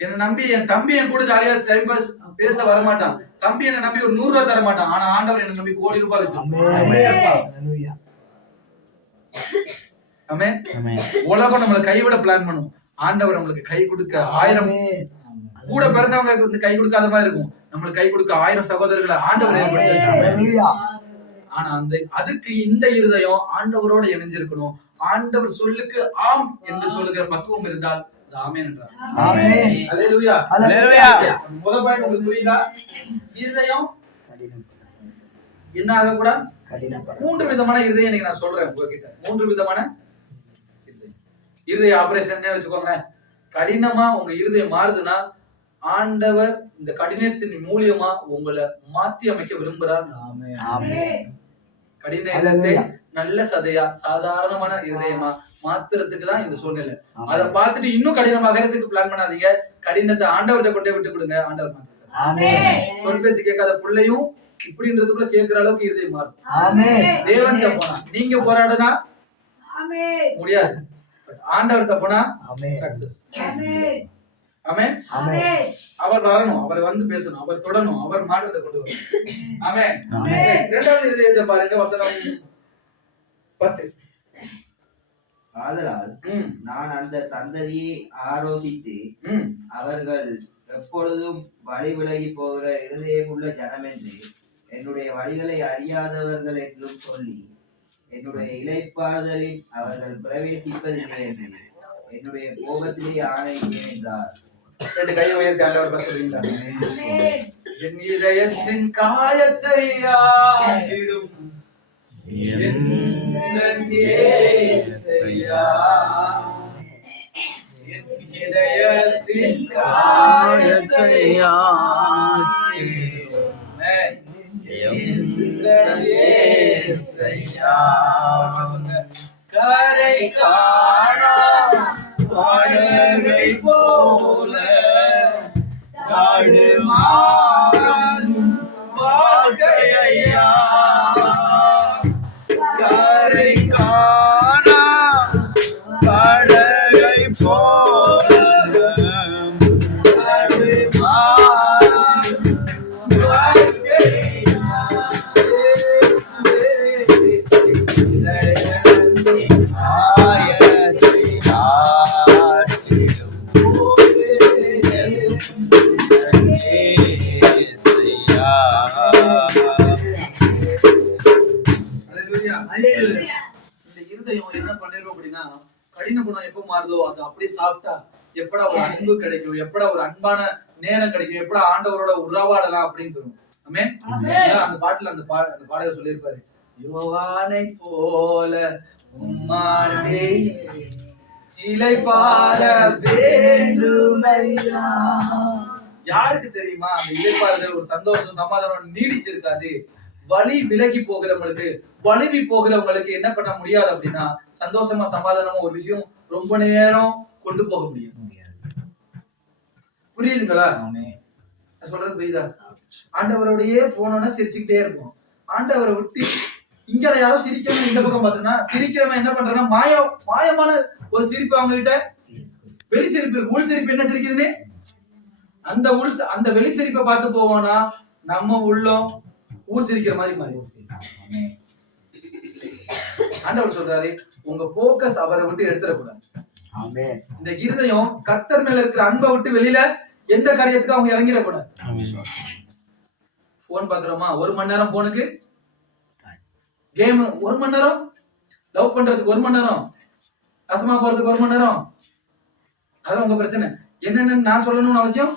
என்ன நம்பி என் தம்பி என் கூட ஜாலியா டைம் பாஸ் பேச வரமாட்டான். தம்பி என்ன நம்பி ஒரு 100 ரூபாய் தர மாட்டான். ஆனா ஆண்டவர் என்ன நம்பி கோடி ரூபாய் வச்சிருக்கான். உலகம் நம்மளை கைவிட பிளான் பண்ணும். ஆண்டவர் நம்மளுக்கு கை கொடுக்க 1000 கூட பிறந்தவங்க வந்து கை கொடுக்காத மாதிரி இருக்கும். நம்மளுக்கு கை கொடுக்க 1000 சகோதரர்களை ஆண்டவர் ஏற்படுத்தி. ஆனா அதுக்கு இந்த இருதயம் ஆண்டவரோட இணைஞ்சிருக்கணும். ஆண்டவர் சொல்லுக்கு ஆம் என்று சொல்லுகிற பக்குவம் இருந்தால் ஆமென் என்றார். ஆமென். அல்லேலூயா. அல்லேலூயா. முதல் பாயிண்ட் உங்களுக்கு புரியுதா? இருதயம் என்ன ஆக கூட கடினப்பட. 3 விதமான இருதயம் நீங்க நான் சொல்றேன் உங்ககிட்ட. 3 விதமான இருதய ஆபரேஷன் வச்சுக்கோங்க. கடினமா உங்க இருதயம் மாறுதுன்னா ஆண்டவர் இந்த கடினத்தின் மூலியமா உங்களை மாத்தி அமைக்க விரும்புறார். கடின இருதயத்தை நல்ல சதையா சாதாரணமான இருதயமா மாத்துறதுக்கு தான் இந்த சூழ்நிலை. அதை பார்த்துட்டு இன்னும் கடினமாகறதுக்கு பிளான் பண்ணாதீங்க. கடினத்தை ஆண்டவர்கிட்ட கொண்டே விட்டு கொடுங்க. ஆண்டவர் மாத்துறார். சொல் பேச்சு கேட்காத பிள்ளையும் இப்படின்றதுக்குள்ள கேட்கிற அளவுக்கு இருதயம் மாறும். தேவன்கிட்ட போனா நீங்க போராடுனா முடியாது. ஆண்டவர்கிட்ட போனா சக்சஸ். ஆமென். அவர் வரணும், அவர் வந்து பேசணும், அவர் தொடணும், அவர் மாற்றத்தை கொண்டு வரணும். ஆமென். இரண்டாவது இருதயத்தை பாருங்க, வசனம் 10. ஆதலால் நான் அந்த சந்ததியை ஆலோசித்து அவர்கள் எப்பொழுதும் வழி விலகி போகிற இருதயமுள்ள ஜனம் என்று என்னுடைய வழிகளை அறியாதவர்கள் என்றும் சொல்லி என்னுடைய இளைப்பாறுதலில் அவர்கள் பிரவேசிப்பதில்லை என்று என்னுடைய கோபத்திலே ஆணையிட்டேன் என்றார். என் இதயத்தின் காயத்தை ஆற்றிடும் இதயத்தின் காயத்தை கரை காணா படகை போல காடு மாறும் வாழ்க்கையா. கரை காணா படகை போல காடு மாறும் வாழ்க்கையா. இருதயம் என்ன பண்ணிரும் அப்படின்னா, கடின குணம் எப்ப மாறுதோ அது அப்படியே சாப்பிட்டா எப்படா ஒரு அன்பு கிடைக்கும், எப்படா ஒரு அன்பான நேரம் கிடைக்கும், எப்படா ஆண்டவரோட உறவாடலாம் அப்படின்னு தோணும். ஆமென். அந்த பாட்டுல அந்த பாடகர் சொல்லியிருப்பாரு, யோவானை போல உம்மார்பே இளைப்பாற வேண்டுமையா. யாருக்கு தெரியுமா அந்த இளைப்பாறுதல் ஒரு சந்தோஷம் சமாதானம் நீடிச்சிருக்காது. வழி விலகி போகிறவங்களுக்கு வலிவி போகிறவங்களுக்கு என்ன பண்ண முடியாது அப்படின்னா, சந்தோஷமா சமாதானமா ஒரு விஷயம் ரொம்ப நேரம் கொண்டு போக முடியாது. புரியுதுங்களா? சொல்றது புரியுதா? ஆண்டவரோடயே போனோம்னா சிரிச்சுக்கிட்டே இருக்கும். ஆண்டவரை விட்டு இங்க யாரோ சிரிக்கணும் இந்த பக்கம் பார்த்தோம்னா சிரிக்கிறவன் என்ன பண்றான்னா மாயமான ஒரு சிரிப்பு அவங்க கிட்ட வெளி சிரிப்பு இருக்கு. உள் சிரிப்பு என்ன சிரிக்குதுன்னு அந்த வெளி சிரிப்பை பார்த்து போவோம்னா நம்ம உள்ளம் ஊர் சிரிக்கிற மாதிரி மாறி. ஆண்டவர் சொல்றாரு, உங்க போக்கஸ் அவரை விட்டு எடுத்துடக்கூடாது. இந்த இருதயம் கர்த்தர் மேல இருக்கிற அன்பை விட்டு வெளியில எந்த காரியத்துக்கு அவங்க இறங்கிடக்கூடாது. போன் பாக்குறோமா, 1 மணி நேரம் போனுக்கு கேம், 1 மணி நேரம் லவ் பண்றதுக்கு 1 மணி நேரம், கசமா போறதுக்கு 1 மணி நேரம். அதான் உங்க பிரச்சனை. என்னன்னு நான் சொல்லணும்னு அவசியம்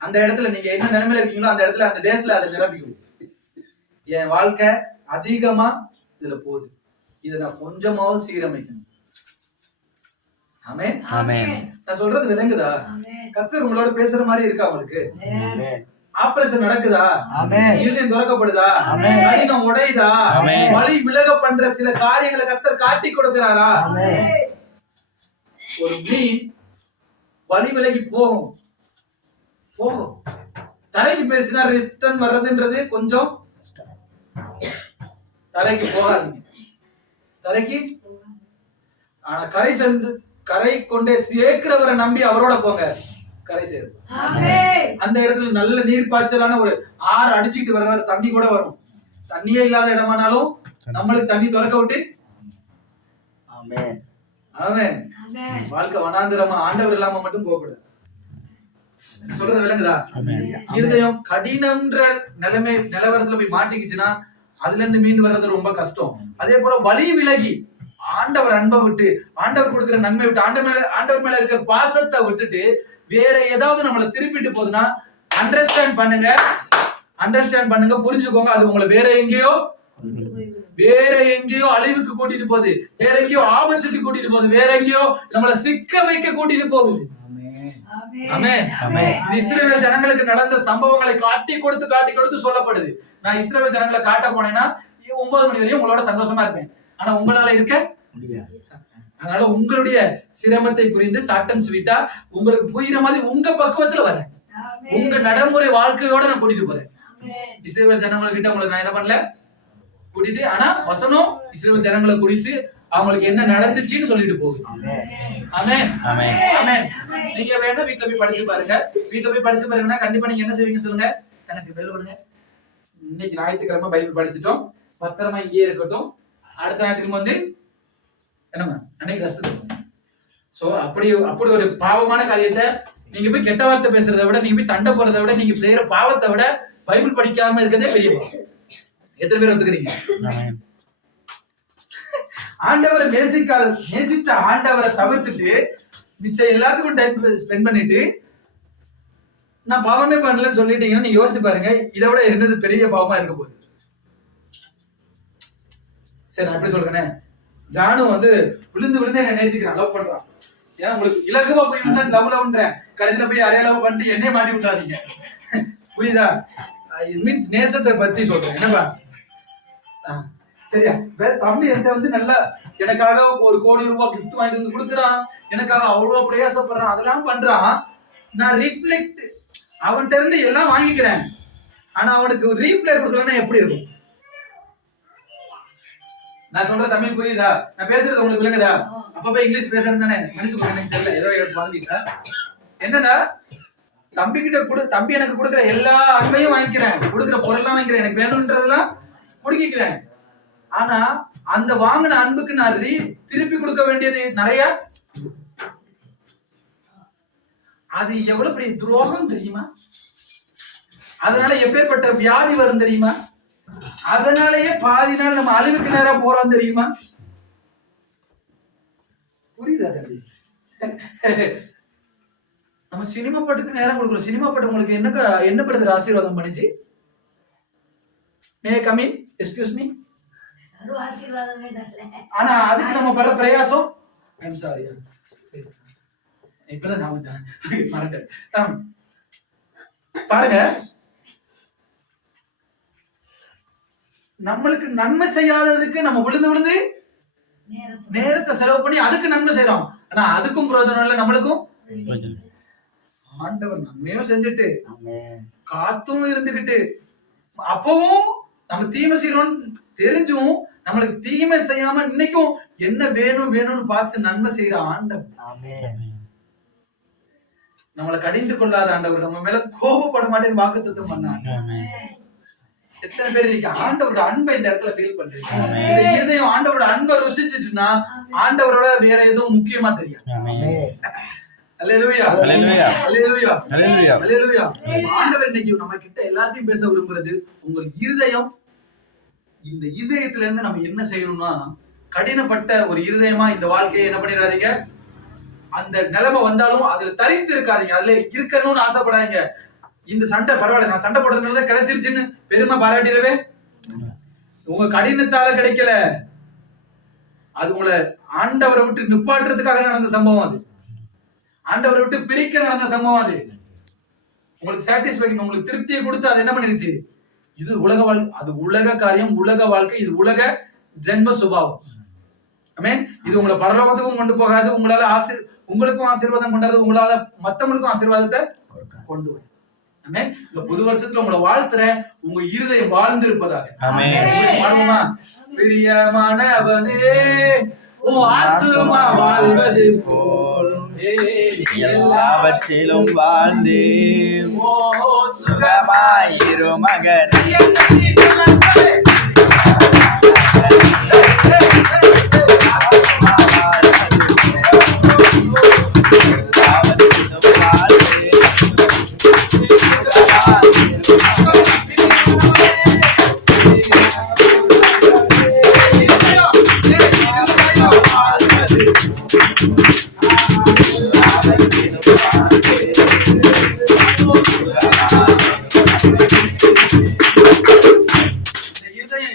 அந்த இடத்துல நீங்க என்ன நிலைமையில இருக்கீங்களோ அந்த இடத்துல அந்த டேஸ்ல அதை நிரப்பிக்கணும். என் வாழ்க்கை அதிகமா இதுல போகுது, இதை நான் கொஞ்சமாவது சீரமைக்கணும். ஆமென். ஆமென். நான் சொல்றது விளங்குதா? கர்த்தர் உங்களோட பேசுற மாதிரி இருக்கா உங்களுக்கு? ஆபரேஷன் நடக்குதா? இருதயம் திறக்கப்படுதா? கடினம் உடையுதா? வலி விலக பண்ற சில காரியங்களை கர்த்தர் காட்டி கொடுக்கிறாரா? ஒரு மீன் வலி விலகி போகும், தரைக்கு போயிருச்சுன்னா ரிட்டர்ன் வர்றதுன்றது கொஞ்சம் தரைக்கு போகாதீங்க. தரைக்கு ஆனா கரை கொண்டே சேர்க்கிறவரை நம்பி அவரோட போங்க, கரை சேரும். அந்த இடத்துல நல்ல நீர் பாய்ச்சலான ஒரு ஆறு அடிச்சுட்டு வர தண்ணி கூட வரும். தண்ணியே இல்லாத இடமானாலும் நம்மளுக்கு தண்ணி திறக்க விட்டு ஆமென். வாழ்க்கை வனாந்திரமா ஆண்டவர் இல்லாம மட்டும் போகக்கூடாது. சொல்றது விளங்குதா? இருதயம் கடினம்ன்ற நிலவரத்துல போய் மாட்டிக்கிச்சுன்னா அதுல இருந்து மீண்டு வர்றது ரொம்ப கஷ்டம். அதே போல வழி விலகி ஆண்டவர் அன்பை விட்டு, ஆண்டவர் கொடுக்கிற நன்மை விட்டு, ஆண்டவர் மேல இருக்கிற பாசத்தை விட்டுட்டு வேற ஏதாவது நம்மளை திருப்பிட்டு போகுதுன்னா அண்டர்ஸ்டாண்ட் பண்ணுங்க, புரிஞ்சுக்கோங்க. அது உங்களை வேற எங்கேயோ அழிவுக்கு கூட்டிட்டு போகுது, வேற எங்கேயோ ஆபத்துக்கு கூட்டிட்டு போகுது, வேற எங்கேயோ நம்மளை சிக்க வைக்க கூட்டிட்டு போகுது. ஆமென். இஸ்ரவேல் ஜனங்களுக்கு நடந்த சம்பவங்களை காட்டி கொடுத்து சொல்லப்படுது. நான் இஸ்ரவேல் ஜனங்களை காட்ட போனேன்னா 9 மணி வரையும் உங்களோட சந்தோஷமா இருப்பேன், ஆனா உங்களால இருக்க முடியாது. அதனால உங்களுடைய சிரமத்தை புரிந்து சாட்டன் ஸ்வீட்டா உங்களுக்கு புரியுற மாதிரி உங்க பக்குவத்துல வரேன், உங்க நடைமுறை வாழ்க்கையோட நான் கூட்டிட்டு போறேன். இஸ்ரவேல் ஜனங்கள்கிட்ட உங்களுக்கு நான் என்ன பண்ணல கூட்டிட்டு, ஆனா வசனம் இஸ்ரவேல் ஜனங்களை குறித்து அவங்களுக்கு என்ன நடந்துச்சுன்னு சொல்லிட்டு போகுது. ஆமென். ஆமென். நீங்க வேணா வீட்டுல போய் படிச்சு பாருங்கன்னா கண்டிப்பா நீங்க என்ன செய்வீங்க சொல்லுங்க. தங்கச்சி பைபிள் பண்ணுங்க. இன்னைக்கு ஞாயிற்றுக்கிழமை பைபிள் படிச்சுட்டோம், பத்திரமா இங்கே இருக்கட்டும். அடுத்த ஞாயிற்றுக்கிழமை வந்து என்னம்மா அன்னைக்கு கஷ்டம். சோ அப்படி ஒரு பாவமான காரியத்தை நீங்க போய் கெட்ட வார்த்தை பேசுறதை விட, நீங்க போய் சண்டை போறதை விட, நீங்க செய்யற பாவத்தை விட பைபிள் படிக்காம இருக்கிறதே பெரிய பாவம். எத்தனை பேர் ஒத்துக்கிறீங்க? ஆண்டவரை நேசிச்ச ஆண்டவரை தவிர்த்துட்டு மிச்சம் எல்லாத்துக்கும் டைம் ஸ்பெண்ட் பண்ணிட்டு நான் பாவமே பண்ணலன்னு சொல்லிட்டீங்கன்னா நீங்க யோசிச்சு பாருங்க, இதை விட என்னது பெரிய பாவமா இருக்க போகுது. சரி, நான் எப்படி சொல்றேன், ஜானு வந்து விழுந்து என்ன நேசிக்கிறான், லவ் பண்றான். ஏன்னா உங்களுக்கு இலகுவா போய் லவ்ன்றேன், கடைசியில போய் அரைய லவ் பண்ணிட்டு என்னைய மாட்டி விட்டாதீங்க. புரியுதா? இட் மீன்ஸ் நேசத்தை பத்தி சொல்றேன். என்னப்பா சரியா? தம்பி என்கிட்ட வந்து நல்லா எனக்காக 1 கோடி ரூபாய் கிஃப்ட் வாங்கிட்டு வந்து கொடுக்குறான், எனக்காக அவ்வளவு பிரயாசப்படுறான், அதெல்லாம் பண்றான். நான் ரிஃப்ளெக்ட் அவன்கிட்ட இருந்து எல்லாம் வாங்கிக்கிறேன், ஆனா அவனுக்கு ரீப்ளை கொடுக்கலன்னா எப்படி இருக்கும்? நான் சொல்ற தமிழ் புரியுதா? நான் பேசுறது உங்களுக்கு விளங்குதா? அப்பப்ப இங்கிலீஷ் பேசுறது தானே, மன்னிச்சுக்கோங்க, எனக்கு தெரியல, ஏதோ மறந்துட்டா. என்னன்னா தம்பி எனக்கு கொடுக்குற எல்லா அன்பையும் வாங்கிக்கிறேன், கொடுக்குற பொருள்லாம் வாங்கிக்கிறேன், எனக்கு வேணும்ன்றதெல்லாம் குடிக்கிறேன். ஆனா அந்த வாங்கின அன்புக்கு நான் திருப்பி கொடுக்க வேண்டியது நிறைய. அது எவ்வளவு பெரிய துரோகம் தெரியுமா? அதனால எப்பேற்பட்ட வியாதி வரும் தெரியுமா? அதனாலயே பாதி நாள் நம்ம அழிவுக்கு நேரம் போறோம் தெரியுமா? புரியுதா? நம்ம சினிமா பாட்டுக்கு நேரம் கொடுக்குறோம். சினிமா பாட்டு உங்களுக்கு என்ன படுத்துற ஆசீர்வாதம் பண்ணிச்சு? May come in, excuse me. ஆனா அதுக்கு நம்ம படுற பிரயாசம், ஐம் சாரி, இப்பதான் நான் மறந்துட்டேன். பாருங்க, நம்மளுக்கு நன்மை செய்யாததுக்கு நம்ம விழுந்து நேரத்தை செலவு பண்ணி அதுக்கு நன்மை செய்யறோம், ஆனா அதுக்கும் பிரயோஜனம் இல்லை, நம்மளுக்கும். ஆண்டவர் நன்மையும் செஞ்சுட்டு காத்தும் இருந்துகிட்டு அப்பவும் நம்ம தீமை செய்யறோம் தெரிஞ்சும் நம்மளுக்கு தீமை செய்யாம இன்னைக்கும் என்ன வேணும்னு பார்த்து நன்மை செய்யற ஆண்டவர், நம்மளை கடிந்து கொள்ளாத ஆண்டவர், நம்ம மேல கோபப்பட மாட்டேன்னு வாக்குத்தத்தம் பண்ண எத்தனை பேர் இன்னைக்கு ஆண்டவரோட அன்பை இந்த இடத்துல ஃபீல் பண்றீங்க? இதயம் ஆண்டவரோட அன்பை ருசிச்சுட்டுனா ஆண்டவரோட வேற எதுவும் முக்கியமா தெரியும். அல்லேலூயா, அல்லேலூயா, அல்லேலூயா, அல்லேலூயா, அல்லேலூயா. ஆண்டவர் இன்னைக்கு நம்ம கிட்ட எல்லார்ட்டையும் பேச விரும்புறது உங்கள் இருதயம். இந்த இருதயத்துல இருந்து நம்ம என்ன செய்யணும்னா, கடினப்பட்ட ஒரு இருதயமா இந்த வாழ்க்கையை என்ன பண்ணிடாதீங்க. அந்த நிலைமை வந்தாலும் அதுல தரித்து இருக்காதீங்க, அதுல இருக்கணும்னு ஆசைப்படாதீங்க. இந்த சண்டை பரவாயில்ல, நான் சண்டை போடுறதுனால கிடைச்சிருச்சுன்னு பெருமை பாராட்டிடவே. உங்க கடினத்தால கிடைக்கல, அது உங்களை ஆண்டவரை விட்டு நிப்பாட்டுறதுக்காக நடந்த சம்பவம். அது ஆண்டவரை விட்டு பிரிக்க நடந்த சம்பவம். அது உங்களுக்கு சாட்டிஸ்பேக்ஷன், உங்களுக்கு திருப்தியை கொடுத்து அது என்ன பண்ணிருச்சு. இது உலக வாழ்க்கை, அது உலக காரியம், உலக வாழ்க்கை, இது உலக ஜென்ம சுபாவம். ஆமென். இது உங்களை பரலோகத்துக்கும் கொண்டு போகாது, உங்களுக்கும் ஆசீர்வாதம் கொண்டாது, உங்களால மத்தவங்களுக்கும் ஆசீர்வாதத்தை கொண்டு வரும். ஆமென். இந்த புது வருஷத்துல உங்களை வாழ்த்துறேன், உங்க இருதயம் வாழ்ந்து இருப்பதாக. ஆமென். பிரியமானவனே உன் ஆத்துமா வாழ்வது போல் எல்லாவற்றிலும் வாழ்ந்து சுகமாயிரு மகன்.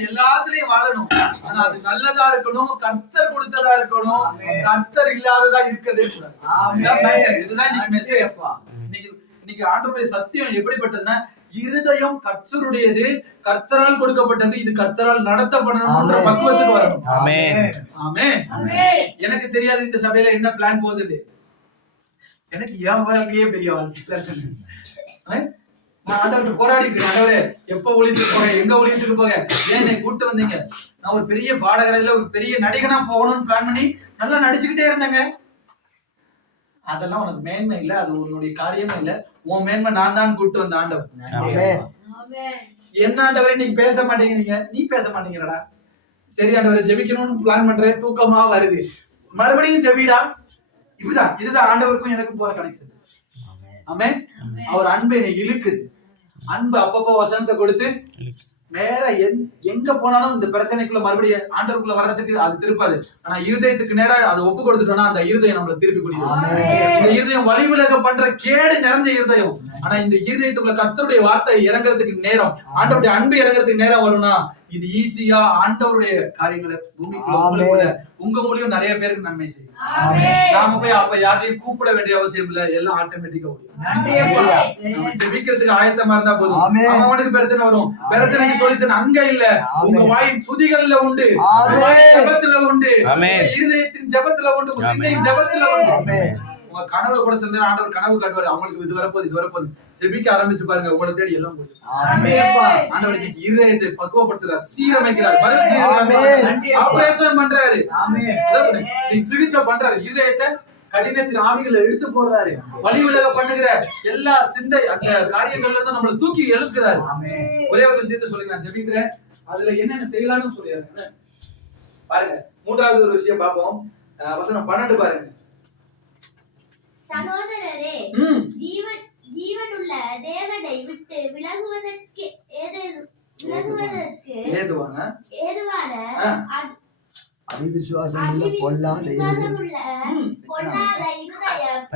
எல்லாத்துலயும் வாழணும். ஆனா அது நல்லதா இருக்கணும், கர்த்தர் கொடுத்ததா இருக்கணும், கர்த்தர் இல்லாததா இருக்கவே கூடாது. இதுதான் இன்னைக்கு ஆண்டவருடைய சத்தியம் எப்படிப்பட்டதுன்னா, இருதயம் கர்த்தருடையது, கர்த்தரால் கொடுக்கப்பட்டது, இது கர்த்தரால் நடத்தப்படணும்ன்ற பக்குவத்துக்கு வரணும். ஆமென். எனக்கு தெரியாது இந்த சபையில என்ன பிளான் போகுது. எனக்கு என் வாழ்க்கையே பெரிய வாழ்க்கை. நான் ஆண்டவர்கிட்ட போராடிட்டு இருக்கேன். ஆண்டவரே, எப்ப ஒளித்துக்கு போக, எங்க ஒளித்துக்கு போக, ஏன் என்னை கூப்பிட்டு வந்தீங்க? நான் ஒரு பெரிய பாடகரையில ஒரு பெரிய நடிகனா போகணும்னு பிளான் பண்ணி நல்லா நடிச்சுக்கிட்டே இருந்தேங்க. அதெல்லாம் உனக்கு மேன்மை இல்ல, அது உன்னுடைய காரியமே இல்ல. உன் மேன்மை நான் தான் கூப்பிட்டு வந்த ஆண்டவர். என்ன ஆண்டவரே நீங்க பேச மாட்டேங்கிறீங்க? நீ பேச மாட்டேங்கிறடா. சரி ஆண்டவரை ஜெபிக்கணும்னு பிளான் பண்றேன், தூக்கமா வருது, மறுபடியும் ஜெபிடா. இப்படிதான், இதுதான் ஆண்டவருக்கும் எனக்கும் போற கனெக்ஷன். ஆமென். அவர் அன்பு என்னை இழுக்குது. அன்பு அப்பப்போ வசனத்தை கொடுத்து வேற எங்க போனாலும் இந்த பிரச்சனைக்குள்ள மறுபடியும் ஆண்டவருக்குள்ள வர்றதுக்கு அது திருப்பாது. ஆனா இருதயத்துக்கு நேரா அதை ஒப்பு கொடுத்துட்டோம்னா அந்த இருதயம் நம்மள திருப்பி குடிக்கும். இந்த இருதயம் வழி விலக பண்ற கேடு நிறைஞ்ச இருதயம். ஆனா இந்த இருதயத்துக்குள்ள கர்த்தருடைய வார்த்தை இறங்குறதுக்கு நேரம், ஆண்டவருடைய அன்பு இறங்குறதுக்கு நேரம் வரும்னா இது ஈஸியா ஆண்டவருடைய காரியங்களை பூமிக்குள்ள உங்க மூலியம் நிறைய பேருக்கு நன்மை செய்யும். நாம போய் அப்ப யாரையும் கூப்பிட வேண்டிய அவசியம் இல்ல, எல்லாம் ஆட்டோமேட்டிக்கா வரும். ஜெபிக்கிறதுக்கு ஆயத்தமா இருந்தா போதும். அவனுக்கு பிரச்சனை வரும், பிரச்சனைக்கு சொல்யூஷன் அங்க இல்ல, உங்க வாயின் சுதிகள்ல உண்டு, ஜெபத்துல உண்டு, இருதயத்தின் ஜெபத்துல உண்டு, உங்க சிந்தையின் ஜெபத்துல உண்டு. உங்க கனவுல கூட சில நேரம் ஆண்டவர் கனவு காட்டுவாரு, அவங்களுக்கு இது வரப்போகுது. ஜெபிக்க ஆரம்பிச்சு பாருங்க, உங்களை தேடி எல்லாம் போகுது. ஆண்டவர் இன்னைக்கு இருதயத்தை பக்குவப்படுத்துறாரு, சீரமைக்கிறார், ஆபரேஷன் பண்றாரு, சிகிச்சை பண்றாரு, இருதயத்தை கடினத்தின் ஆவிகளை எடுத்து போடுறாரு, வழி விலக பண்ணுகிற எல்லா சிந்தை அந்த காரியங்கள்ல இருந்து நம்மளை தூக்கி எழுப்புறாரு. ஒரே ஒரு விஷயத்த சொல்லுங்க, நான் ஜெபிக்கிறேன், அதுல என்னென்ன செய்யலாம்னு சொல்லிடுறாங்க பாருங்க. மூன்றாவது ஒரு விஷயம் பார்ப்போம், வசனம் 12 பாருங்க. சகோதரரே, ஜீவனுள்ள தேவனை விட்டு விலகுவதற்கு ஏதுவான அவிசுவாசமுள்ள பொல்லாத இருதயம்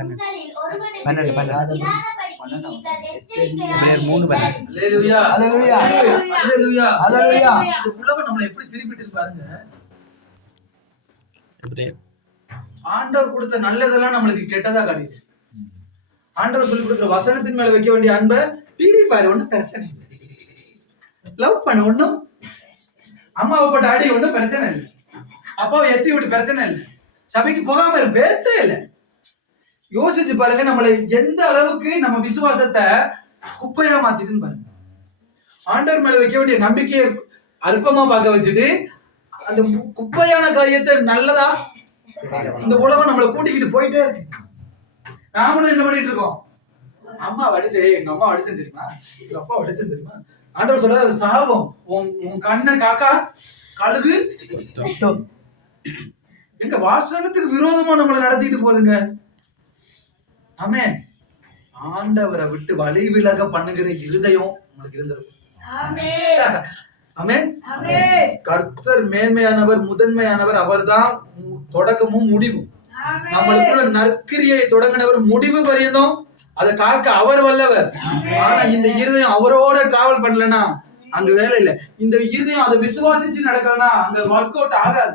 உங்களில் ஒருவனுக்கு இராதபடிக்கு நீங்கள் எச்சரிக்கையாக அல்லேலூயா, அல்லேலூயா, அல்லேலூயா, அல்லேலூயா. இந்த உலகம் நம்மளை எப்படி திருப்பிட்டு பாருங்க. ஆண்டவர் கொடுத்த நல்லதெல்லாம் நம்மளுக்கு கெட்டதா காட்டுது. ஆண்டவர் சொல்லி கொடுக்குற வசனத்தின் மேல வைக்க வேண்டிய அன்பை டிவி பாரு, ஒண்ணும் பிரச்சனை இல்லை. லவ் பண்ண ஒண்ணும், அம்மாவை போட்டு அடி ஒண்ணும் பிரச்சனை இல்லை, அப்பாவை எத்தி விட்டு பிரச்சனை இல்லை, சபைக்கு போகாம பேச்சே இல்லை. யோசிச்சு பாருங்க, நம்மளை எந்த அளவுக்கு நம்ம விசுவாசத்தை குப்பையா மாத்திட்டுன்னு பாருங்க. ஆண்டவர் மேல வைக்க வேண்டிய நம்பிக்கையை அற்பமா பார்க்க வச்சுட்டு அந்த குப்பையான காரியத்தை நல்லதா இந்த உலகம் நம்மளை கூட்டிக்கிட்டு போயிட்டே இருக்கு. நாமளும் என்ன பண்ணிட்டு இருக்கோம்? அம்மா வடிச்சு, எங்க அம்மா வடிச்சு தெரியுமா, எங்க அப்பா வடிச்சு தெரியுமா? ஆண்டவர் சொல்றாரு, அது சாபம். உன் கண்ணை காக்கா கழுகு எங்க வாசனத்துக்கு விரோதமா நம்மளை நடத்திட்டு போகுதுங்க. ஆமென். ஆண்டவரை விட்டு வழி விலக பண்ணுகிற இருதயம் உங்களுக்கு இருந்தது. ஆமென். கர்த்தர் மேன்மையானவர், முதன்மையானவர், அவர்தான் தொடக்கமும் முடிவும். நம்மளுக்குள்ள நற்கிரியை தொடங்கினவர் முடிவு பரியந்தம் அதை காக்க அவர் வல்லவர். ஆனா இந்த இருதயம் அவரோட டிராவல் பண்ணலன்னா அங்க வேலை இல்லை. இந்த இருதயம் அதை விசுவாசிச்சு நடக்கலன்னா அங்க ஒர்க் அவுட் ஆகாது.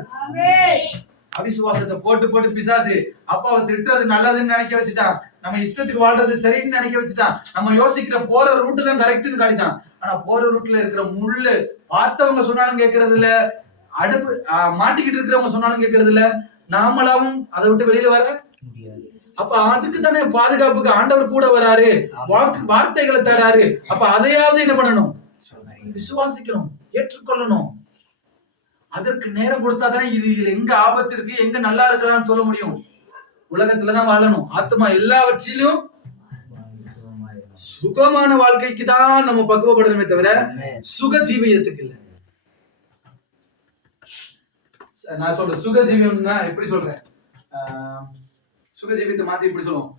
அவிசுவாசத்தை போட்டு போட்டு பிசாசு அப்பாவை திட்டுறது நல்லதுன்னு நினைக்க வச்சுட்டான், நம்ம இஷ்டத்துக்கு வாழ்றது சரின்னு நினைக்க வச்சுட்டான், நம்ம யோசிக்கிற போற ரூட்டு தான் கரெக்ட்னு காட்டிட்டான். ஆனா போற ரூட்ல இருக்கிற முள்ளு பார்த்தவங்க சொன்னாலும் கேட்கறது இல்ல, அடுப்பு மாட்டிக்கிட்டு இருக்கிறவங்க சொன்னாலும் கேட்கறது இல்ல, நாமளாவும் அதை விட்டு வெளியில வர முடியாது. அப்ப அதுக்கு தானே பாதுகாப்புக்கு ஆண்டவர் கூட வராரு, வார்த்தைகளை தராரு. அப்ப அதையாவது என்ன பண்ணணும்? விசுவாசிக்கணும், ஏற்றுக்கொள்ளணும். அதற்கு நேரம் கொடுத்தாதானே இதுல எங்க ஆபத்து இருக்கு, எங்க நல்லா இருக்கலாம்னு சொல்ல முடியும். உலகத்துலதான் வாழணும். ஆத்மா எல்லாவற்றிலும் சுகமான வாழ்க்கைக்கு தான் நம்ம பக்குவப்படணுமே தவிர சுக ஜீவியத்துக்கு இல்ல. நான் சொல்றேன் சுக ஜீவியம்னா எப்படி சொல்றேன், சுக ஜீவியத்தை மாத்தி எப்படி சொல்லுவோம்,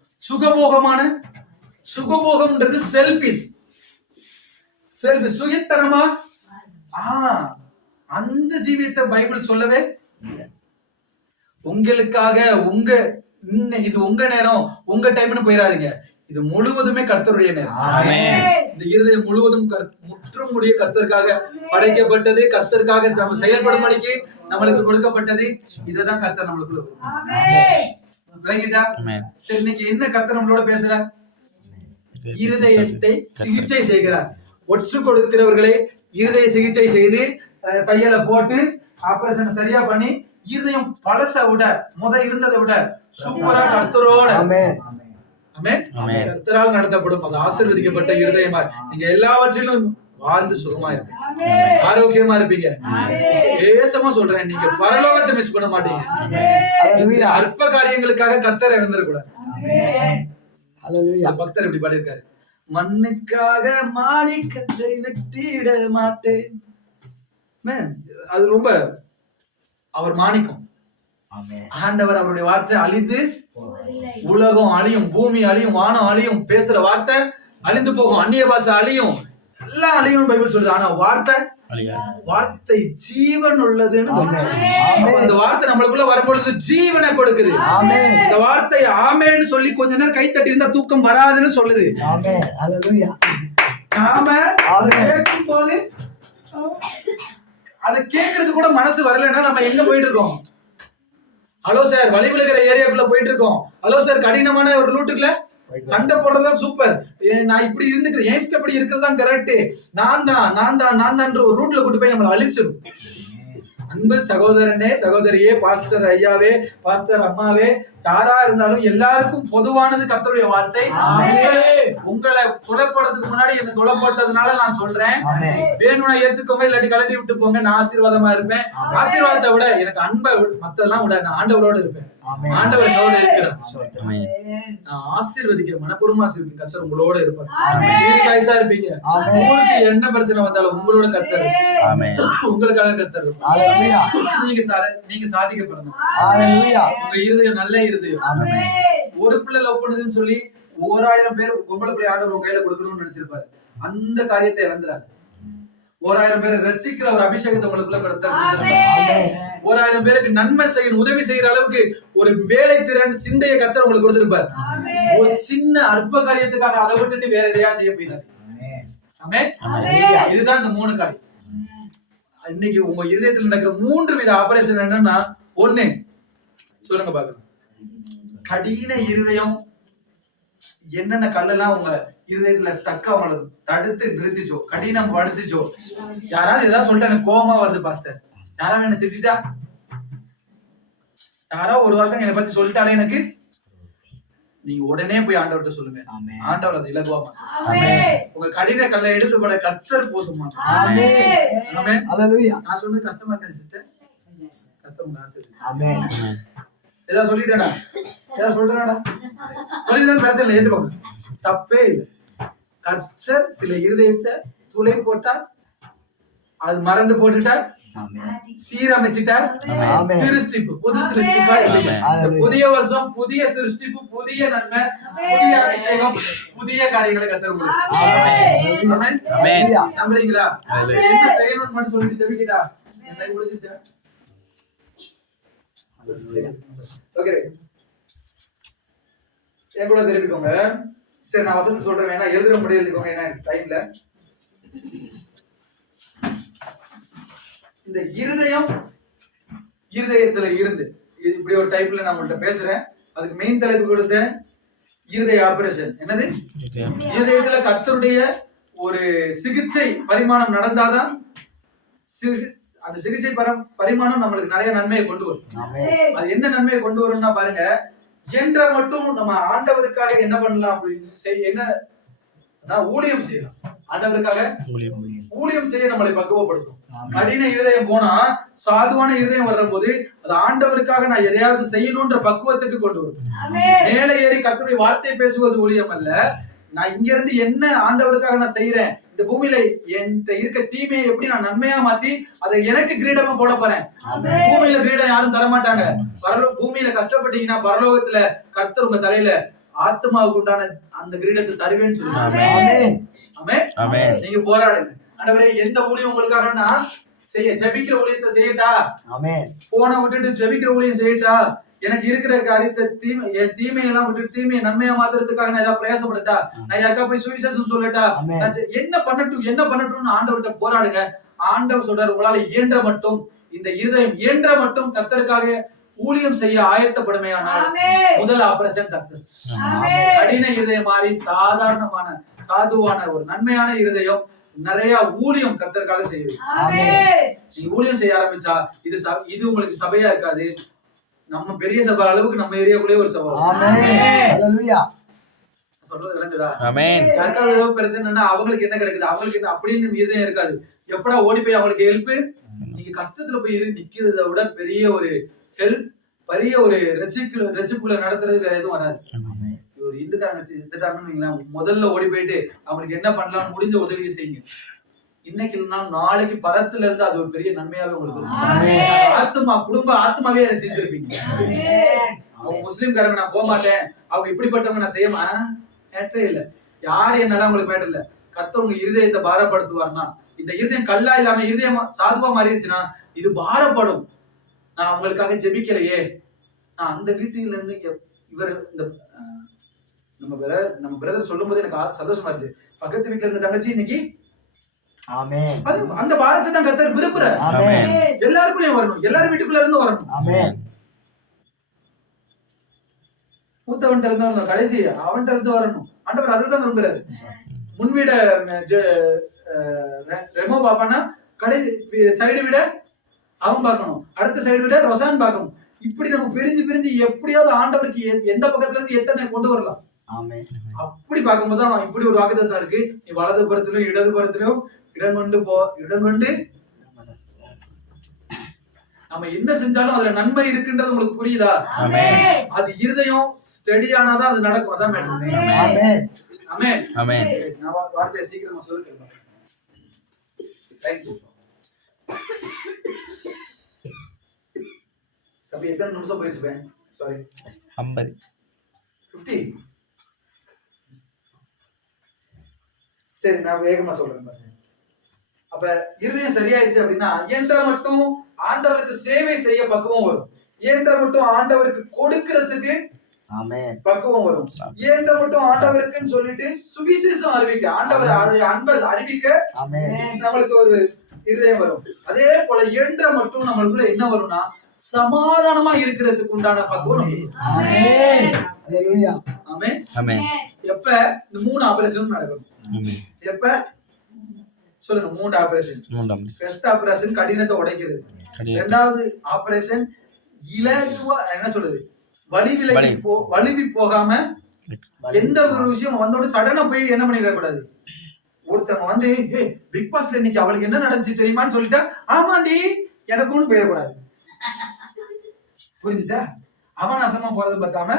சுகபோகம்ன்றது செல்ஃபிஷ் சுயத்தனமா. அந்த ஜீவியத்தை பைபிள் சொல்லவே உங்களுக்காக இது உங்க நேரம், உங்க டைம்னு போயிடாதீங்க. இது முழுவதுமே கர்த்தருடைய நேரம். இந்த இருதயம் முழுவதும் முற்றும் முடிய கர்த்தருக்காக படைக்கப்பட்டது, கர்த்தருக்காக நம்ம செயல்படும் படிக்கு நம்மளுக்கு கொடுக்கப்பட்டது. இததான் கர்த்தர் நம்மளுக்கு விளங்கிட்டா. சரி, இன்னைக்கு என்ன கர்த்தர் நம்மளோட பேசுற, இருதயத்தை சிகிச்சை செய்கிறார். ஒற்று கொடுக்கிறவர்களை இருதய சிகிச்சை செய்து தையலை போட்டு ஆபரேஷன் சரியா பண்ணி இருதயம் பழச விட இருந்ததை விட சூப்பரா கர்த்தரோட கர்த்தரால் நடத்தப்படும் அது ஆசீர்வதிக்கப்பட்ட இருதயமா நீங்க எல்லாவற்றிலும் வாழ்ந்து சுகமா இருப்பீங்க, ஆரோக்கியமா இருப்பீங்க. ஏசமா சொல்றேன், நீங்க பரலோகத்தை மிஸ் பண்ண மாட்டீங்க. அற்ப காரியங்களுக்காக கர்த்தரை இழந்துடக்கூடாது. பக்தர் இப்படி பாடியிருக்காரு, மண்ணுக்காக மாணிக்கத்தை வெட்டிட மாட்டேன். அது ரொம்ப அவர் மாணிக்கம். ஆண்டவர் அவருடைய வார்த்தை அழிந்து உலகம் அழியும், பூமி அழியும், வானம் அழியும், பேசுற வார்த்தை அழிந்து போகும், அந்நிய பாஷை அழியும், எல்லாம் அழியும் பைபிள் சொல்லுது. ஆனா வார்த்தை ஜீவன் உள்ளதுன்னு அந்த வார்த்தை நம்மளுக்குள்ள வரும்பொழுது ஜீவனை கொடுக்குது. இந்த வார்த்தை ஆமேன்னு சொல்லி கொஞ்ச நேரம் கை தட்டி இருந்தா தூக்கம் வராதுன்னு சொல்லுது. நாம கேட்கும் போது அதை கேட்கறது கூட மனசு வரலன்னா நம்ம எங்க போயிட்டு இருக்கோம்? ஹலோ சார், வழி விழுகிற ஏரியாக்குள்ள போயிட்டு இருக்கோம். ஹலோ சார், கடினமான ஒரு ரூட்டுக்குள்ள சண்டை போடுறதுதான் சூப்பர், நான் இப்படி இருந்துக்கிறேன், ஏன் இஷ்டப்படி இருக்கிறது கரெக்ட், நான் தான் ஒரு ரூட்ல கூட்டு போய் நம்மளை அழிச்சிடும். அன்பு சகோதரனே, சகோதரியே, பாஸ்டர் ஐயாவே, பாஸ்டர் அம்மாவே, யாரா இருந்தாலும் எல்லாருக்கும் பொதுவானது கர்த்தருடைய வார்த்தை. உங்களை தொலைப்படுறதுக்கு முன்னாடி என்ன தொலைப்பட்டதுனால நான் சொல்றேன், வேணும்னா ஏத்துக்கோங்க, இல்லாட்டி கலட்டி விட்டு போங்க. நான் ஆசீர்வாதமா இருப்பேன். ஆசீர்வாதத்தை விட எனக்கு அன்பை மத்தெல்லாம் விட நான் ஆண்டவரோட இருப்பேன். ஆண்டவர் என்னோட இருக்கிறார். நான் ஆசீர்வதிக்கிறேன், மனப்பூர்வமா ஆசீர்வதிக்கிறேன். கர்த்தர் உங்களோட இருப்பார். தீர்க்காயுசா இருப்பீங்க. உங்களுக்கு என்ன பிரச்சனை வந்தாலும் உங்களோட கர்த்தர், உங்களுக்காக கர்த்தர். நீங்க சாதிக்கப்படணும். உங்க இருதயம் நல்ல இருதயம். ஒரு பிள்ளை லவ் பண்ணுதுன்னு சொல்லி 1000 பேர் பொம்பளை பிள்ளை ஆண்டவர் உங்க கையில கொடுக்கணும்னு நினைச்சிருப்பாரு. அந்த காரியத்தை இழந்துறாரு. 1000 பேரை ரசிக்கிற ஒரு அபிஷேகத்தை உங்களுக்குள்ள கொடுத்தாரு. 1000 பேருக்கு நன்மை செய்யணும், உதவி செய்யற அளவுக்கு ஒரு வேலை திறன் சிந்தையை கர்த்தர் உங்களுக்கு கொடுத்திருப்பார். ஒரு சின்ன அற்ப காரியத்துக்காக அதை விட்டுட்டு வேற எதையா செய்ய போயிடாரு. இதுதான் இந்த 3 காரியம். இன்னைக்கு உங்க இருதயத்தில் நடக்கிற 3 வித ஆபரேஷன் என்னன்னா, 1 சொல்லுங்க பாக்கலாம், கடின இருதயம். என்னென்ன கல்லெல்லாம் உங்க இருதயத்துல ஸ்டக்கா தடுத்து நிறுத்திச்சோ, கடினம் படுத்துச்சோ. யாராவது ஏதாவது சொல்லிட்டா எனக்கு கோபமா வருது பாஸ்டர், யாராவது என்ன திட்டா, யாரோ ஒரு வார்த்தை என்னை பத்தி சொல்லிட்டாலே எனக்கு, நீங்க உடனே போய் ஆண்டவர்கிட்ட சொல்லுங்க. ஆண்டவர் அதை இலகுவா உங்க கடின கல்லை எடுத்துப்பட கர்த்தர் போதுமா. நான் சொன்னது கஷ்டமா இருக்கேன் சிஸ்டர், ஏதாவது சொல்லிட்டேனா, ஏதாவது சொல்றேன்டா, சொல்லிதான் பிரச்சனை ஏத்துக்கோங்க, தப்பே இல்லை. கர்த்தர் சில இருதயத்தை துளை போட்டார், அது மறந்து போட்டுட்டார், சீரமைச்சிட்டார். சிருஷ்டிப்பு, புது சிருஷ்டிப்பா புதிய வருஷம், புதிய சிருஷ்டிப்பு, புதிய நன்மை, புதிய அபிஷேகம், புதிய காரியங்களை கர்த்தர் நம்புறீங்களா? என்ன செய்யணும்னு மட்டும் சொல்லிட்டு தெரிவிக்கிட்டா என்ன முடிஞ்சுட்டா. ஓகே, என் கூட தெரிவிக்கோங்க. சரி, நான் வசதி சொல்றேன், வேணா எழுதுற முடியும் எழுதிக்கோங்க, ஏன்னா டைம்ல. இந்த இருதயத்துல இருந்து இப்படி ஒரு டைப்ல நான் உங்கள்கிட்ட பேசுறேன். அதுக்கு மெயின் தலைப்பு கொடுத்தேன், இருதய ஆபரேஷன். என்னது? இருதயத்துல கர்த்தருடைய ஒரு சிகிச்சை பரிமாணம் நடந்தாதான் அந்த சிகிச்சை பரிமாணம் நம்மளுக்கு நிறைய நன்மையை கொண்டு வரும். அது என்ன நன்மையை கொண்டு வரும்னா பாருங்க, என்ற மட்டும் நம்ம ஆண்டவருக்காக என்ன பண்ணலாம் அப்படின்னு என்ன ஊழியம் செய்யலாம். ஆண்டவருக்காக ஊழியம் செய்ய நம்மளை பக்குவப்படுத்தும். கடின இருதயம் போனா சாதுவான இருதயம் வர்ற போது அது ஆண்டவருக்காக நான் எதையாவது செய்யணும்ன்ற பக்குவத்துக்கு கொண்டு வரும். மேலே ஏறி கர்த்தருடைய வார்த்தை பேசுவது ஊழியம் அல்ல. நான் இங்க இருந்து என்ன ஆண்டவருக்காக நான் செய்யறேன், இந்த பூமியில என்கிட்ட இருக்க தீமையை எப்படி நான் நன்மையா மாத்தி அதை எனக்கு கிரீடமா போட போறேன். பூமியில கிரீடம் யாரும் தரமாட்டாங்க. பூமியில கஷ்டப்பட்டீங்கன்னா பரலோகத்துல கர்த்தர் உங்க தலையில ஆத்மாவுக்கு உண்டான அந்த கிரீடத்தை தருவேன்னு சொல்லுவாங்க. நீங்க போராடுங்க. ஆண்டவரே எந்த ஊழியம் உங்களுக்காக செய்ய ஜெபிக்கிற ஊழியத்தை செய்யட்டா, போன விட்டுட்டு ஜெபிக்கிற ஊழியம் செய்யட்டா, எனக்கு இருக்கிற காரியத்தை தீமையெல்லாம் விட்டுட்டு தீமையை நன்மையா மாத்துறதுக்காக நான் ஏதாவது பிரயாசப்படட்டா, நான் யாருக்கா போய் சுவிசேஷம் சொல்லட்டா, என்ன பண்ணட்டும்னு ஆண்டவர்கிட்ட போராடுங்க. ஆண்டவர் சொல்றாரு, உங்களால இயன்ற மட்டும் இந்த இருதயம் இயன்ற மட்டும் கர்த்தருக்காக ஊழியம் செய்ய ஆயத்தப்படுமையானால் முதல் ஆபரேஷன் சக்சஸ். கடின இருதயம் மாறி சாதாரணமான சாதுவான ஒரு நன்மையான இருதயம் நிறைய ஊழியம் கர்த்தருக்காக செய்யுது. நீங்க ஊழியம் செய்ய ஆரம்பிச்சா இது உங்களுக்கு சபையா இருக்காது. நம்ம பெரிய சபை அளவுக்கு நம்ம ஏரியாக்குள்ளே ஒரு சபை. சொல்றது விளங்குதா? யாருக்காவது ஏதோ பிரச்சனைன்னா அவங்களுக்கு என்ன கிடைக்குது, அவங்களுக்கு என்ன அப்படின்னு இருதயம் இருக்காது. எப்படா ஓடி போய் அவங்களுக்கு ஹெல்ப், நீங்க கஷ்டத்துல போய் நிக்கிறத விட பெரிய ஒரு ஹெல்ப், பெரிய ஒரு ரட்சிப்புல நடத்துறது வேற எதுவும் வராது. ஒரு இந்துக்காரங்க முதல்ல ஓடி போயிட்டு அவங்களுக்கு என்ன பண்ணலாம்னு முடிஞ்ச உதவியை செய்யுங்க. இன்னைக்கு நாளைக்கு பரத்துல இருந்து அது ஒரு பெரிய நன்மையாவே உங்களுக்கு ஆத்மா குடும்ப ஆத்மாவே அதை செஞ்சிருப்பீங்க. அவங்க முஸ்லீம்காரங்க நான் போக மாட்டேன், அவங்க இப்படிப்பட்டவங்க நான் செய்யமா ஏற்றே இல்லை. யாரு என்னால உங்களுக்கு மேட்டர் இல்ல. கர்த்தர் உங்க இருதயத்தை பாரப்படுத்துவார்னா, இந்த இருதயம் கல்லா இல்லாம இருதயம் சாதுவா மாறிடுச்சுன்னா இது பாரப்படும். நான் உங்களுக்காக ஜெபிக்கலையே, நான் அந்த வீட்டுல இருந்து இவர் இந்த நம்ம பிரதர் சொல்லும் போது எனக்கு சந்தோஷமா இருந்துச்சு. பக்கத்து வீட்டுல இருந்த தங்கச்சி இன்னைக்கு அந்த பாரத்தை தான் கர்த்தர் விரும்புறார். எல்லாருக்குள்ளயும் வரணும், எல்லாரும் வீட்டுக்குள்ள இருந்து வரணும். மூத்தவன்ட்ட இருந்து வரணும், கடைசி அவன்கிட்ட இருந்து வரணும். ஆண்டவர் அதுதான் விரும்புறாரு. முன்வீட ரெமோ பாப்பானா கடைசி சைடு விட அவன் பார்க்கணும், அடுத்த சைடு விட ரொசான் பார்க்கணும். இப்படி நம்ம பிரிஞ்சு எப்படியாவது ஆண்டவருக்கு எந்த பக்கத்துல இருந்து எத்தனை கொண்டு வரலாம். அப்படி பார்க்கும்போது தான் இப்படி ஒரு வாக்குத்தத்தம் இருக்கு. நீ வலது புறத்திலும் இடது புறத்திலும் இடம் கொண்டு நம்ம என்ன செஞ்சாலும் அதுல நன்மை இருக்குன்றது உங்களுக்கு புரியுதா? அது இருதயம் ஸ்டெடியானாதான் அது நடக்கும். அதான் மேட்டர். ஆமென். நான் வார்த்தையை சீக்கிரமா சொல்லிட்டேன். தேங்க்யூ. அப்ப எத்தனை நிமிஷம் போயிடுச்சு? சாரி 50 சரி, நான் வேகமா சொல்றேன். அப்ப இருதயம் சரியாயிருச்சு அப்படின்னா இயன்ற மட்டும் ஆண்டவருக்கு சேவை செய்ய பக்குவம் வரும். இயன்ற மட்டும் ஆண்டவருக்கு கொடுக்கிறதுக்கு பக்குவம் வரும். இயன்ற மட்டும் ஆண்டவருக்குன்னு சொல்லிட்டு சுவிசேஷம் அறிவிக்க, ஆண்டவர் அன்பை அறிவிக்க நம்மளுக்கு ஒரு இருதயம் வரும். அதே போல இயன்ற மட்டும் நம்மளுக்குள்ள என்ன வரும்னா சமாதானமா இருக்கிறதுக்கு உண்டான பக்குவம். எப்ப இந்த 3 ஆபரேஷன் நடக்கும்? எப்ப சொல்லுங்க? 3 ஆபரேஷன். ஃபர்ஸ்ட் ஆபரேஷன் கடினத்தை உடைக்கிறது. இரண்டாவது ஆபரேஷன் இலகுவா என்ன சொல்றது, வலிவி போகாம எந்த ஒரு விஷயம் வந்தோட சடனா போய் என்ன பண்ணிட கூடாது. ஒருத்தவங்க வந்து பிக் பாஸ்ல இன்னைக்கு அவளுக்கு என்ன நடந்துச்சு தெரியுமான்னு சொல்லிட்டா ஆமாண்டி எனக்குன்னு போயிடக்கூடாது. புரிஞ்சுட்டா? அவன் நாசமா போறது பார்த்தாம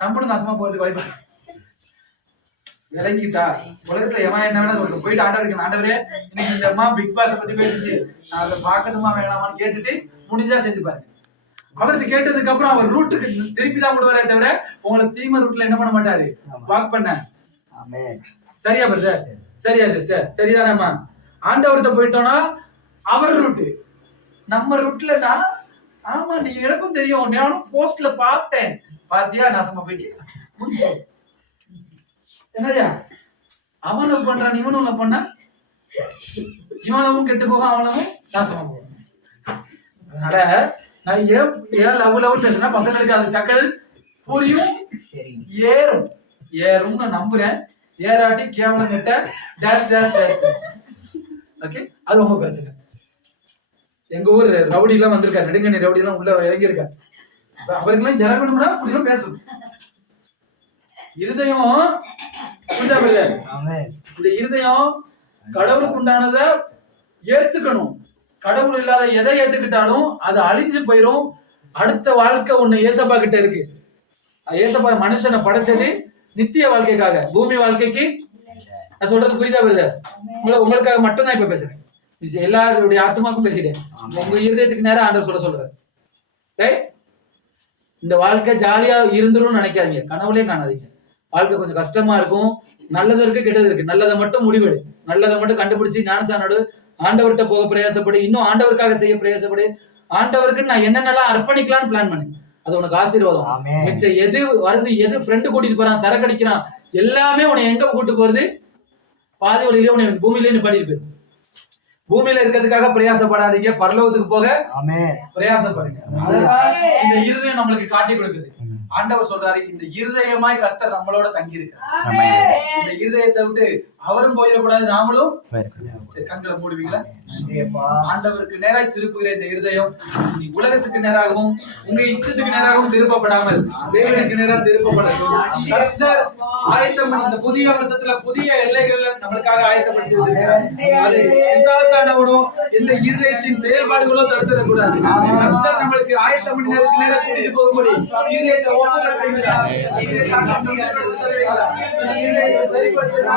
நம்மளும் நாசமா போறதுக்கு வாய்ப்பு. விளங்கிட்டா? உலகத்துல எவன் என்ன வேணா சொல்லணும். போயிட்டு ஆண்டவருக்கு, ஆண்டவரே இன்னைக்கு இந்த அம்மா பிக் பாஸ் பத்தி பேசிச்சு, நான் அதை பார்க்கணுமா வேணாமான்னு கேட்டுட்டு முடிஞ்சா செஞ்சு பாருங்க. அவருக்கு கேட்டதுக்கு அப்புறம் அவர் ரூட்டுக்கு திருப்பி தான் விடுவாரே தவிர உங்களை தீம ரூட்ல என்ன பண்ண மாட்டாரு, வாக் பண்ண. சரியா பிரதர்? சரியா சிஸ்டர்? சரிதானேம்மா? ஆண்டவர்கிட்ட போயிட்டோம்னா அவர் ரூட்டு, நம்ம ரூட்லனா ஆமா நீ எனக்கும் தெரியும், நானும் போஸ்ட்ல பார்த்தேன், பாத்தியா நாசமா போயிட்டியா முடிஞ்சோம். என்னையா அவன் லவ் பண்றான், இவனும் லவ் பண்ணா இவனவும் கெட்டு போகும், அவனவும் நாசமா போகும். அதனால நான் ஏன் லவ் பேசுனா பசங்களுக்கு அது டக்கல் புரியும், ஏறும்னு நம்புறேன். ஏறாட்டி கேவலம் கிட்ட டேஷ் டேஷ் டேஷ். ஓகே, அது ரொம்ப பிரச்சனை. எங்க ஊர் ரவுடி எல்லாம் வந்திருக்காரு, நெடுங்கண்ணி ரவுடி எல்லாம் உள்ள இறங்கி இருக்காரு. அவருக்கெல்லாம் இறங்கணும்னா அப்படிலாம் பேசணும். இருதயம் புரிஞ்சா? இந்த இருதயம் கடவுளுக்கு உண்டானத ஏத்துக்கணும். கடவுள் இல்லாத எதை ஏத்துக்கிட்டாலும் அது அழிஞ்சு போயிரும். அடுத்த வாழ்க்கை ஒண்ணு ஏசப்பா கிட்ட இருக்கு. ஏசப்பா மனுஷனை படைச்சது நித்திய வாழ்க்கைக்காக, பூமி வாழ்க்கைக்கு. நான் சொல்றது புரியுதா வருது? உங்களுக்காக மட்டும் தான் இப்ப பேசுறேன். எல்லாருடைய ஆத்மாக்கும் பேசிட்டேன். உங்க இருதயத்துக்கு நேரம் ஆண்டவர் சொல்றாரு. இந்த வாழ்க்கை ஜாலியா இருந்துரும் நினைக்காதீங்க, கனவுலயே காணாதீங்க. வாழ்க்கை கொஞ்சம் கஷ்டமா இருக்கும். நல்லது இருக்கு, கெட்டது இருக்கு. நல்லதை மட்டும் முடிவெடு, நல்லதை மட்டும் கண்டுபிடிச்சு ஞானசானோடு ஆண்டவர்கிட்ட போக பிரயாசப்படு, இன்னும் ஆண்டவருக்காக செய்ய பிரயாசப்படு. ஆண்டவருக்கு நான் என்னென்னலாம் அர்ப்பணிக்கலாம்னு பிளான் பண்ணு. அது உனக்கு ஆசீர்வாதம். மிச்சம் எது வருது, எது ஃப்ரெண்டு கூட்டிட்டு போறான், தரக்கடிக்கிறான், எல்லாமே உன்னை எங்க கூட்டு போறது? பாதி வழியிலே உன்னை பூமியிலே நிப்பாட்டிட்டு போயிரு. பூமியில இருக்கிறதுக்காக பிரயாசப்படாதீங்க, பரலோகத்துக்கு போக பிரயாசப்படுங்க. அதனால இந்த இருதயம் நம்மளுக்கு காட்டி கொடுக்குது. ஆண்டவர் சொல்றாரு, இந்த இருதயமாய் கர்த்தர் நம்மளோட தங்கி இருக்காரு. இந்த இருதயத்தை விட்டு அவரும் போயிடக்கூடாது, நாமளும். சரி, கண்களை மூடுவீங்களா? ஆண்டவருக்கு நேராய் திருப்புகிற இந்த இருதயம் நீ உலகத்துக்கு நேராகவும் உங்க இஷ்டத்துக்கு நேராகவும் திருப்பப்படாமல் தேவனுக்கு நேராக திருப்பப்படட்டும். கர்த்தர் ஆயத்தம் இந்த புதிய வருஷத்துல புதிய எல்லைகள் நம்மளுக்காக ஆயத்தப்படுத்தி வச்சிருக்காரு. அது பிசாசானவனும் இந்த இருதயத்தின் செயல்பாடுகளோ தடுத்துடக்கூடாது. கர்த்தர் நம்மளுக்கு ஆயத்தம் பண்ணினதுக்கு நேரம் கூட்டிட்டு போகும்படி இருதயத்தை சரிப்படுத்த